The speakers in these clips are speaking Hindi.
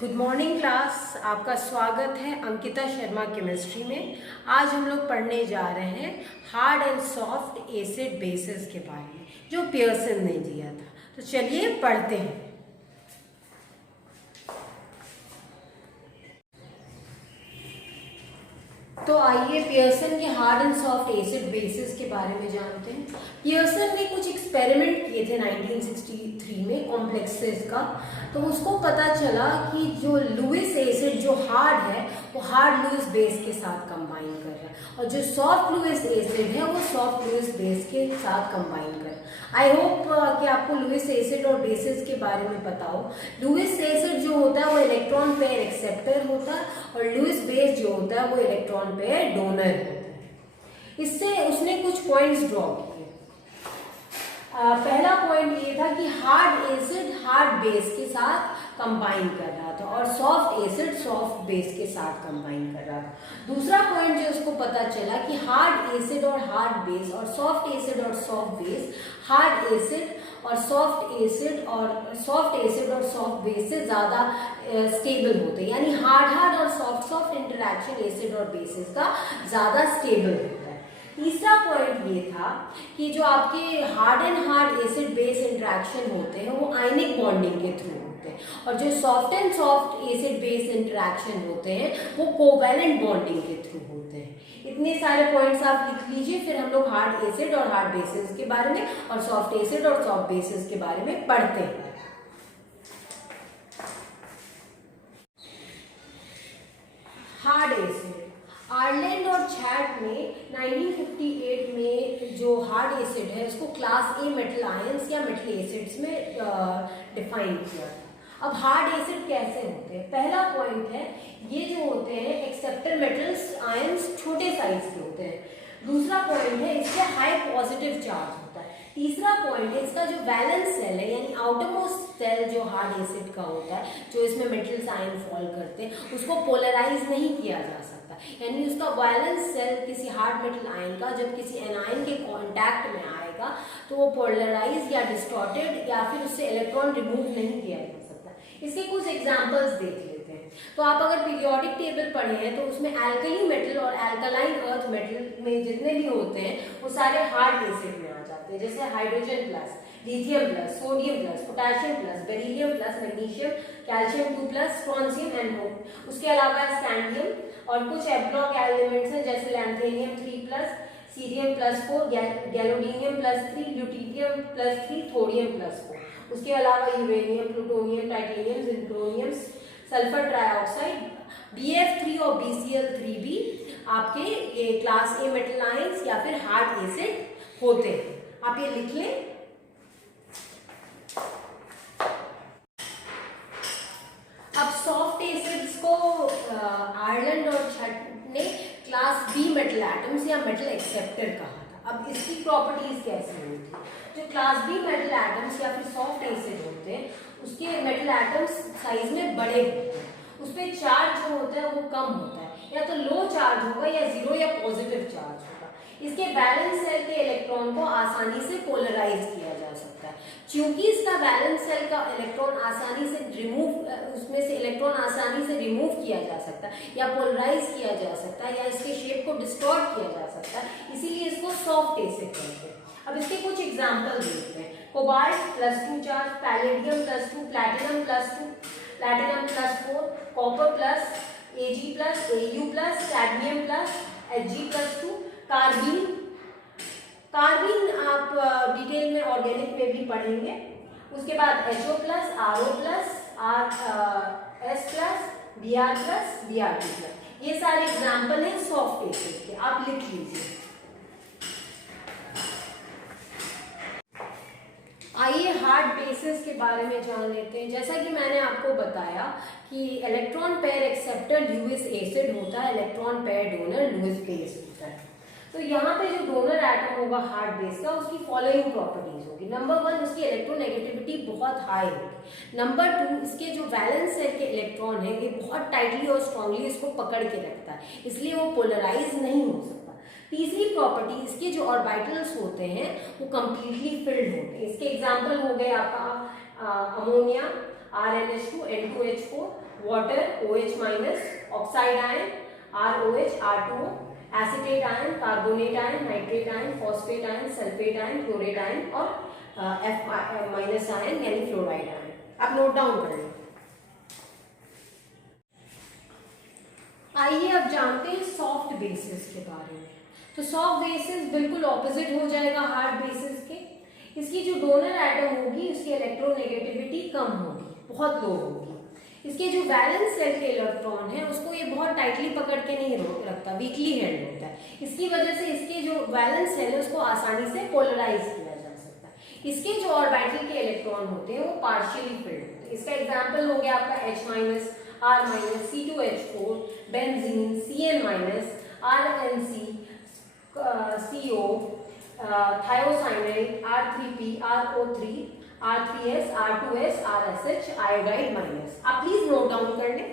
Good morning class. आपका स्वागत है अंकिता शर्मा केमिस्ट्री में। आज हम लोग पढ़ने जा रहे हैं hard and soft acid basis के बारे में जो पियर्सन ने दिया था। तो चलिए पढ़ते हैं। तो आइए पियर्सन के hard and soft acid basis के बारे में जानते हैं। पियर्सन ने कुछ एक्सपेरिमेंट किए थे 1963 में कॉम्प्लेक्सेस का। तो उसको पता चला कि जो लुईस एसिड जो हार्ड है वो हार्ड लुईस बेस के साथ कंबाइन कर रहा है और जो सॉफ्ट लुईस एसिड है वो सॉफ्ट लुईस बेस के साथ कंबाइन कर रहा है। आई होप कि आपको लुईस एसिड और बेसिस के बारे में पता हो। लुईस एसिड जो होता है वो इलेक्ट्रॉन पेयर एक्सेप्टर होता है और लुईस बेस जो होता है वो इलेक्ट्रॉन पेयर डोनर होता है। इससे उसने कुछ पॉइंट्स ड्रॉ किए। पहला पॉइंट ये था कि हार्ड एसिड हार्ड बेस के साथ कंबाइन कर रहा था और सॉफ्ट एसिड सॉफ्ट बेस के साथ कंबाइन कर रहा था। दूसरा पॉइंट जो उसको पता चला कि हार्ड एसिड और हार्ड बेस और सॉफ्ट एसिड और सॉफ्ट बेस हार्ड एसिड और सॉफ्ट एसिड और सॉफ्ट बेस से ज्यादा स्टेबल होते हैं, यानी हार्ड और सॉफ्ट इंटरेक्शन एसिड और बेसिस का ज्यादा स्टेबल होता है। तीसरा पॉइंट ये था कि जो आपके hard and hard acid base interaction होते हैं वो आयनिक बॉन्डिंग के थ्रू होते हैं और जो soft and soft acid base interaction होते हैं वो कोवैलेंट बॉन्डिंग के थ्रू होते हैं। इतने सारे पॉइंट्स आप लिख लीजिए, फिर हम लोग हार्ड एसिड और हार्ड बेसिस के बारे में और सॉफ्ट एसिड और सॉफ्ट बेसिस के बारे में पढ़ते हैं। हार्ड एसिड आयरलैंड और चैट ने 1958 में जो हार्ड एसिड है उसको क्लास ए मेटल आयंस या मेटल एसिड्स में डिफाइन किया था। अब हार्ड एसिड कैसे होते हैं? पहला पॉइंट है ये जो होते हैं एक्सेप्टर मेटल्स आयंस छोटे साइज के होते हैं। दूसरा पॉइंट है इसके हाई पॉजिटिव चार्ज होता है। तीसरा पॉइंट है इसका जो वैलेंस सेल है यानी आउटरमोस्ट सेल जो हार्ड एसिड का होता है जो इसमें मेटल्स आयन फॉल करते हैं उसको पोलराइज नहीं किया जा सकता, यानी उसका वैलेंस सेल किसी हार्ड मेटल आयन का जब किसी एनायन के कांटेक्ट में आएगा तो वो पोलराइज या डिस्टॉर्टेड या फिर उससे इलेक्ट्रॉन रिमूव नहीं किया जा सकता। इसके कुछ एग्जांपल्स देख लेते हैं। तो आप अगर पीरियोडिक टेबल पढ़े हैं तो उसमें एल्कली मेटल और एल्कलाइन अर्थ मेटल में जितने भी होते हैं वो सारे हार्ड एसिड में आ जाते हैं, जैसे hydrogen plus, lithium plus, sodium plus, potassium plus, beryllium plus, magnesium, calcium 2 plus, strontium and more. उसके अलावा स्कैंडियम और कुछ एब्लॉक एलिमेंट्स हैं जैसे lanthanum 3 plus, cerium plus 4, gadolinium plus 3, lutetium plus 3, thorium plus 4। उसके अलावा uranium, plutonium, titanium, zirconium, sulphur trioxide, BF3 और BCl3 भी आपके ये क्लास ए मेटल आयंस या फिर हार्ड एसिड होते हैं। आप ये लिख लें। अब सॉफ्ट एसिड्स को आयरलैंड और चैट ने क्लास बी मेटल एटम्स या मेटल एक्सेप्टर कहा था। अब इसकी प्रॉपर्टीज कैसे होती है? जो क्लास बी मेटल एटम्स या फिर सॉफ्ट एसिड होते हैं उसके मेटल एटम्स साइज में बड़े होते हैं, उसपे चार्ज जो होता है वो कम होता है, या तो लो चार्ज होगा या जीरो या पॉजिटिव चार्ज होगा। इसके वैलेंस सेल के इलेक्ट्रॉन को आसानी से पोलराइज किया जा सकता है। क्योंकि इसका वैलेंस सेल का इलेक्ट्रॉन आसानी से उसमें से इलेक्ट्रॉन आसानी से रिमूव किया जा सकता है या पोलराइज किया जा सकता है या इसके शेप को डिस्टॉर्ट किया जा सकता है, इसीलिए इसको सॉफ्ट एसिड कहते हैं। अब इसके कुछ एग्जाम्पल देखते हैं। Cobalt +2 charge, palladium +2, platinum +2, platinum +4, copper plus, Ag plus, Au plus, cadmium plus, Hg+2, carbene. Carbene आप डिटेल में ऑर्गेनिक में भी पढ़ेंगे। उसके बाद HO plus, RO plus, S plus, Br plus, Br2 plus. ये सारे एग्जाम्पल हैं सॉफ्ट एसिड के, आप लिख लीजिए। आइए हार्ड बेसिस के बारे में जान लेते हैं। जैसा कि मैंने आपको बताया कि electron pair acceptor Lewis acid होता है, electron pair donor Lewis base होता है। तो यहाँ पे जो डोनर एटम होगा हार्ड बेस का उसकी फॉलोइंग प्रॉपर्टीज होगी। नंबर 1 उसकी इलेक्ट्रोनेगेटिविटी बहुत हाई होगी। नंबर 2 इसके जो वैलेंस सेल के इलेक्ट्रॉन है ये बहुत टाइटली और स्ट्रांगली इसको पकड़ के रखता है, इसलिए वो पोलराइज नहीं हो सकता। तीसरी प्रॉपर्टी इसके जो ऑर्बिटल्स होते हैं वो कंप्लीटली फिल्ड होते हैं। इसके एग्जाम्पल हो गए आपका ammonia, RNH2 N2H4, water OH minus, oxide ion ROH R2O, acetate ion, carbonate ion, nitrate ion, phosphate ion, sulfate ion, chlorate ion और F माइनस आयन यानी फ्लोराइड आयन। आप नोट डाउन कर लें। आइए अब जानते हैं सॉफ्ट बेसिस के बारे में। तो सॉफ्ट बेसिस बिल्कुल ऑपोजिट हो जाएगा हार्ड बेसिस के। इसकी जो डोनर एटम होगी उसकी इलेक्ट्रोनेगेटिविटी कम होगी, बहुत लो होगी। इसके जो वैलेंस सेल के इलेक्ट्रॉन है उसको ये बहुत टाइटली पकड़ के नहीं रखता, वीकली हेल्ड होता है। इसकी वजह से इसके जो वैलेंस सेल है उसको आसानी से पोलराइज किया जा सकता है। इसके जो ऑर्बिटल के इलेक्ट्रॉन होते हैं वो पार्शियली फिल्ड होते हैं। इसका एग्जाम्पल हो गया आपका H minus, R minus, C2H4, benzene, Cn minus, RNC, CO, thiocyanide, R3P, RO3, R3S, R2S, RSH, iodide minus. आप प्लीज नोट डाउन कर लें।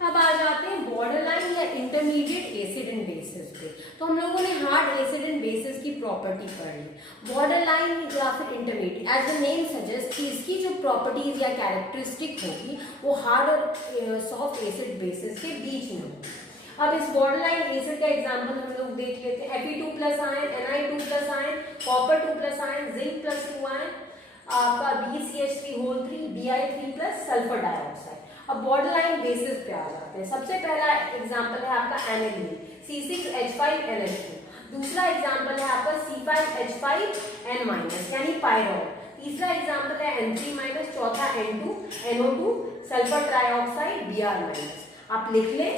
अब आ जाते हैं बॉर्डर लाइन या इंटरमीडिएट एसिड एंड बेसिस पे। तो हम लोगों ने हार्ड एसिड एंड बेसिस की प्रॉपर्टी पढ़ ली। बॉर्डर लाइन या फिर intermediate, as the name suggest कि इसकी जो प्रॉपर्टीज या कैरेक्टरिस्टिक होगी वो हार्ड और सॉफ्ट एसिड बेसिस के बीच में होगी। अब इस बॉर्डर लाइन एसिड का एग्जांपल हम लोग देख लेते हैं। Fe2 plus ion, Ni2 plus ion, copper 2 plus ion, zinc plus 2 ion, आपका BCH3 whole 3, Bi3 plus sulphur dioxide. अब बॉर्डर लाइन बेसिस पे आ जाते हैं। सबसे पहला एग्जांपल है आपका एनिलीन C6H5NH2। दूसरा एग्जांपल है आपका C5H5N- यानी पायरॉल। तीसरा एग्जांपल है N3-, चौथा N2NO2 सल्फर ट्राइऑक्साइड Br-। आप लिख लें।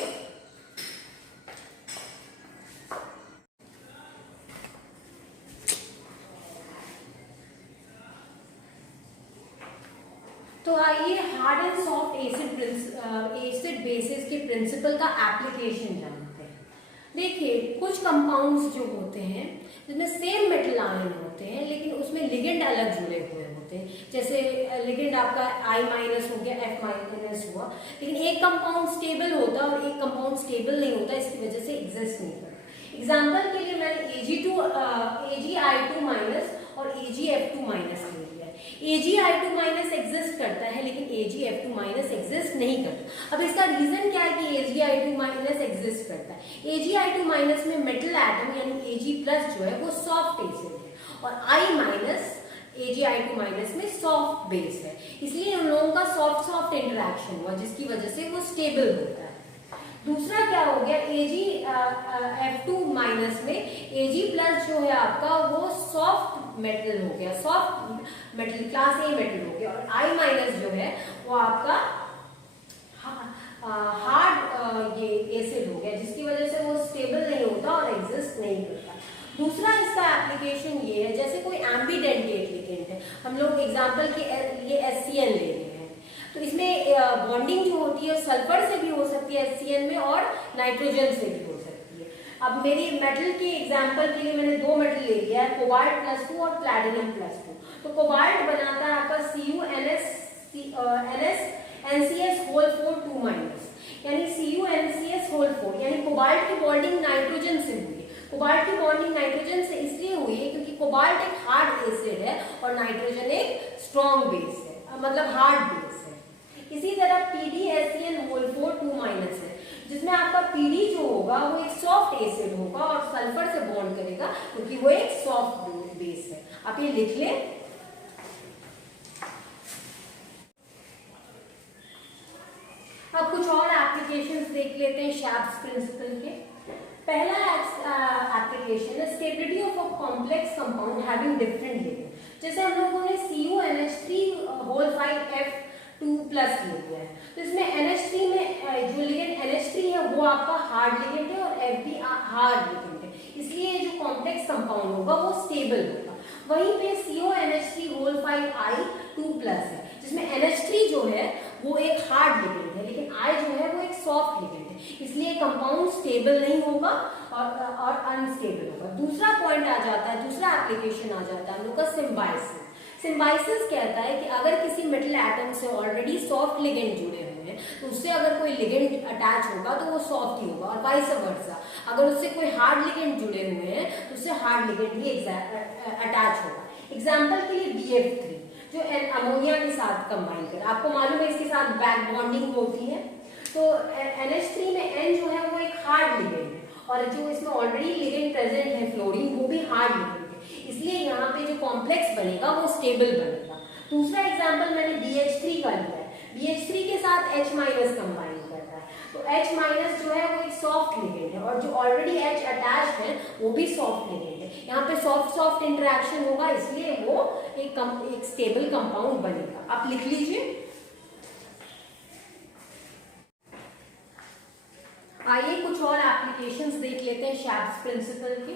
तो आइए hard and soft acid basis के प्रिंसिपल का एप्लीकेशन जानते हैं। देखिए कुछ कंपाउंड्स जो होते हैं जिसमें सेम मेटल आयन होते हैं लेकिन उसमें लिगेंड अलग जुड़े हुए होते हैं। जैसे लिगेंड आपका I- हो गया, F- हुआ, लेकिन एक कंपाउंड स्टेबल होता है और एक कंपाउंड स्टेबल नहीं होता, इसकी वजह से एग्जिस्ट नहीं करता। एग्जाम्पल के लिए मैंने Ag2- और Agf2- ले लिया है। Agi2- एग्जिस्ट करता है लेकिन Agf2- एग्जिस्ट नहीं करता। अब इसका रीजन क्या है कि Agi2- एग्जिस्ट करता है? Agi2- में मेटल एटम यानी Ag+ जो है वो सॉफ्ट एसिड है और I- Agi2- में सॉफ्ट बेस है, इसलिए उन लोगों का सॉफ्ट इंटरेक्शन हुआ जिसकी वजह से वो स्टेबल होता है। दूसरा क्या हो गया, Ag F2- में Ag+ जो है आपका वो सॉफ्ट मेटल हो गया, soft metal class A metal हो गया, और I- जो है वो आपका हार्ड ये एसिड हो गया जिसकी वजह से वो स्टेबल नहीं होता और एग्जिस्ट नहीं करता। दूसरा इसका एप्लीकेशन ये है, जैसे कोई एम्बीडेंटेट लिगेंड है, हम लोग एग्जांपल के लिए HCl ले रहे हैं, तो इसमें बॉन्डिंग जो होती है सल्फर से भी हो सकती है HCl में और नाइट्रोजन से भी हो सकती है। अब मेरी मेटल के एग्जांपल के लिए मैंने दो मेटल ले लिया है, कोबाल्ट +2 और प्लैटिनम +2। तो कोबाल्ट बनाता है आपका CuNCS4 यानी CuNCS4 यानी कोबाल्ट की बॉन्डिंग नाइट्रोजन से हुई है। कोबाल्ट की बॉन्डिंग नाइट्रोजन से इसलिए हुई है क्योंकि कोबाल्ट एक हार्ड एसिड है और नाइट्रोजन एक स्ट्रॉन्ग बेस है, मतलब हार्ड बेस है। इसी तरह PdHCl4 है, जिसमें आपका PD जो होगा वो एक सॉफ्ट एसिड होगा और सल्फर से बॉन्ड करेगा क्योंकि वो एक सॉफ्ट बेस है। आप ये लिख लें। अब कुछ और एप्लीकेशंस देख लेते हैं शार्प्स प्रिंसिपल के। पहला एप्लीकेशन है stability of a complex compound having different ligand. जैसे हम लोगों ने CuNH3 ले लिया है, तो इसमें NH3 में जो लिगेंड NH3 है वो आपका हार्ड लिगेंड है और F भी हार्ड लिगेंड है, इसलिए जो कॉम्प्लेक्स कंपाउंड होगा वो स्टेबल होगा। वहीं पे CONH3 है, जिसमें NH3 जो है वो एक हार्ड लिगेंड है लेकिन I जो है वो एक सॉफ्ट लिगेंड है, इसलिए कंपाउंड स्टेबल नहीं होगा और अनस्टेबल होगा। दूसरा पॉइंट आ जाता है, दूसरा एप्लीकेशन आ जाता है हम लोग का सिम्बाइसिस। सिम्बाइसिस कहता है कि अगर किसी मेटल एटम से ऑलरेडी सॉफ्ट लिगेंड जुड़े हुए हैं तो उससे अगर कोई लिगेंड अटैच होगा तो वो सॉफ्ट ही होगा, और वाइस वर्सा अगर उससे कोई हार्ड लिगेंड जुड़े हुए हैं तो उससे हार्ड लिगेंड ही अटैच होगा। एग्जाम्पल के लिए BF3 जो अमोनिया के साथ कंबाइन कर, आपको मालूम है इसके साथ बैक बॉन्डिंग होती है, तो NH3 में N जो है वो एक हार्ड लिगेंड है, और जो इसमें ऑलरेडी लिगेंड प्रेजेंट है फ्लोरीन वो भी हार्ड लिगेंड है, इसलिए यहाँ पे जो कॉम्प्लेक्स बनेगा वो स्टेबल बनेगा। दूसरा एग्जाम्पल मैंने BH3 का लिया है, BH3 के साथ H- कंबाइन कर रहा है, तो H- जो है वो एक सॉफ्ट लिगेंड है, और जो ऑलरेडी H अटैच है वो भी सॉफ्ट लिगेंड है। यहाँ पे सॉफ्ट इंटरेक्शन होगा, इसलिए वो एक स्टेबल कंपाउंड बनेगा। आप लिख लीजिए। आइए कुछ और एप्लीकेशंस देख लेते हैं शार्प्स प्रिंसिपल के।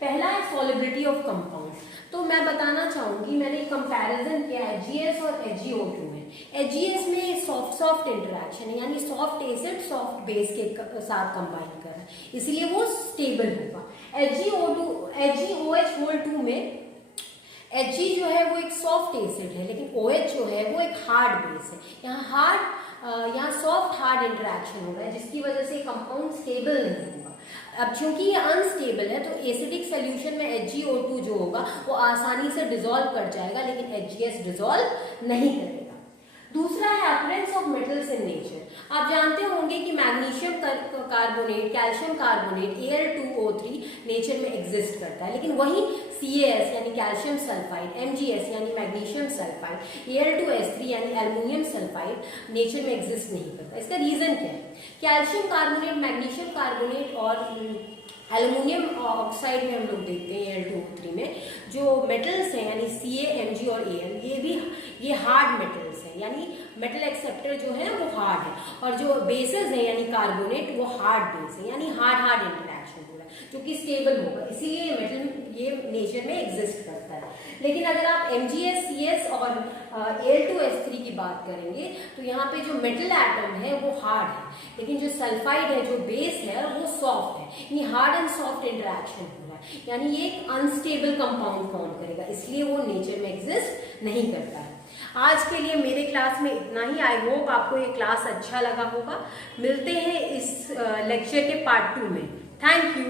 पहला है सॉलिबिलिटी ऑफ कंपाउंड। तो मैं बताना चाहूंगी, मैंने कंपैरिजन किया HGS और HgO2 में। HGS में सॉफ्ट इंटरेक्शन है, यानी सॉफ्ट एसिड सॉफ्ट बेस के साथ कंबाइन कर रहा है, इसलिए वो स्टेबल होगा। HgOH2 में Hg जो है वो एक सॉफ्ट एसिड है, लेकिन OH जो है वो एक हार्ड बेस है। यहाँ सॉफ्ट हार्ड इंटरेक्शन हो रहा है, जिसकी वजह से कंपाउंड स्टेबल नहीं होगा। अब क्योंकि ये अनस्टेबल है तो एसिडिक सोल्यूशन में HgO2 जो होगा वो आसानी से डिसॉल्व कर जाएगा, लेकिन HGS डिसॉल्व नहीं करेगा। दूसरा है appearance of metals in nature. आप जानते होंगे कि magnesium carbonate, calcium carbonate Al2O3 nature में एग्जिस्ट करता है, लेकिन वही CaS यानी कैल्शियम सल्फाइड, MgS यानी मैग्नीशियम सल्फाइड, Al2S3 यानी एल्युमिनियम सल्फाइड नेचर में एग्जिस्ट नहीं करता। इसका रीजन क्या है? कैल्शियम कार्बोनेट, मैग्नीशियम कार्बोनेट और एल्युमिनियम ऑक्साइड में हम लोग देखते हैं Al2O3 में जो मेटल्स हैं यानी Ca, Mg और Al, ये हार्ड मेटल्स हैं, यानी मेटल एक्सेप्टर जो है वो हार्ड है, और जो बेसेस हैं यानी कार्बोनेट वो हार्ड बेस है, यानी हार्ड इंटरेक्शन हो रहा है जो कि स्टेबल होगा, इसीलिए ये मेटल ये नेचर में एग्जिस्ट करता है। लेकिन अगर आप MgS, CS और Al2S3 की बात करेंगे तो यहाँ पे जो मेटल एटम है वो हार्ड है, लेकिन जो सल्फाइड है जो बेस है वो सॉफ्ट है, यानी हार्ड एंड सॉफ्ट इंटरेक्शन हो रहा है, यानी ये एक अनस्टेबल कंपाउंड फॉर्म करेगा, इसलिए वो नेचर में एग्जिस्ट नहीं करता है। आज के लिए मेरे क्लास में इतना ही। आई होप आपको ये क्लास अच्छा लगा होगा। मिलते हैं इस लेक्चर के पार्ट 2 में। Thank you.